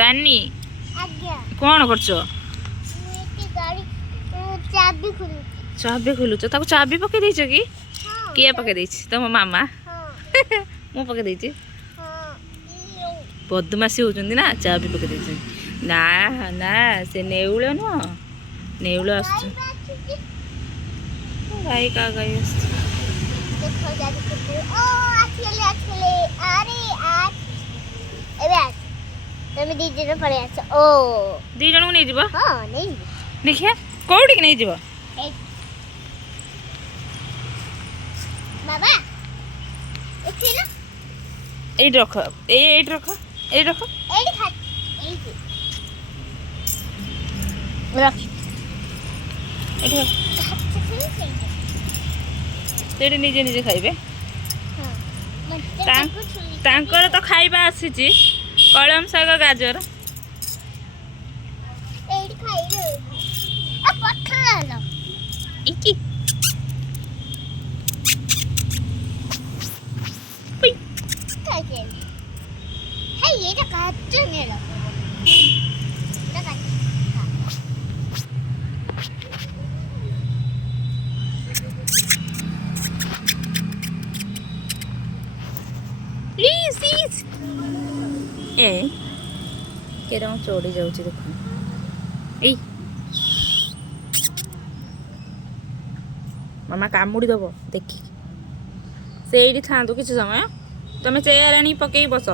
ରାନୀ ଆଜ୍ଞା କ'ଣ କରୁଛ? ମୁଁ ଏଠି ଗାଡ଼ି ଚାବି ଖୋଲୁଛି। ଚାବି ଖୋଲୁଛ? ତାକୁ ଚାବି ପକେଇ ଦେଇଛ କି? ହଁ କିଏ ପକେଇ ଦେଇଛି? ତମ ମାମା? ହଁ ମୁଁ ପକେଇ ଦେଇଛି। ହଁ ବଦମାସି ହଉଛନ୍ତି ନା, ଚାବି ପକେଇ ଦେଇଛନ୍ତି। ନା ନା, ସେ ନେଉଳ ନୁହଁ, ନେଉଳ ଆସୁଛୁ। ଗାଈ କା ଗାଈ ଆସୁଛି। ଦେଖ ଚାବି ଖୋଲୁଛି। ଓ ଆସିଗଲେ ଆସିଗଲେ। ଆରେ ଏବେ ଆସ। ତମେ ଦି ଜଣ ପଳେଇ ଆସ। ଓ 2 ଜଣଙ୍କୁ ନେଇଯିବ? ହଁ ନେଇଯିବି। ଦେଖିଆ କୋଉଠିକି ନେଇଯିବ? ବାବା ଏଠି ନା ଏଇଠି ରଖ, ଏଇଠି ରଖ, ଏଇଠି ରଖ। ଏଇଠି ଖା ଏଇଠି ରଖ ଏଇଠି ରଖ। ସେଇଠି ନିଜେ ନିଜେ ଖାଇବେ। ତାଙ୍କର ତ ଖାଇବା ଆସିଛି, କଳମ ଶାଗ, ଗାଜର। ଏଇଠି ଖାଇଲେ ପଥର ହେଲା। ଇକି ହେଇ ଏଇଟା କାଚ ନେଲା। ଏ କେରମ ଚଢ଼ି ଯାଉଛି ଦେଖ। ଏଇ ମାମା କାମୁଡ଼ି ଦବ ଦେଖିକି। ସେଇଠି ଥାଆନ୍ତୁ କିଛି ସମୟ, ତମେ ଚେୟାର ଆଣିକି ପକେଇକି ବସ।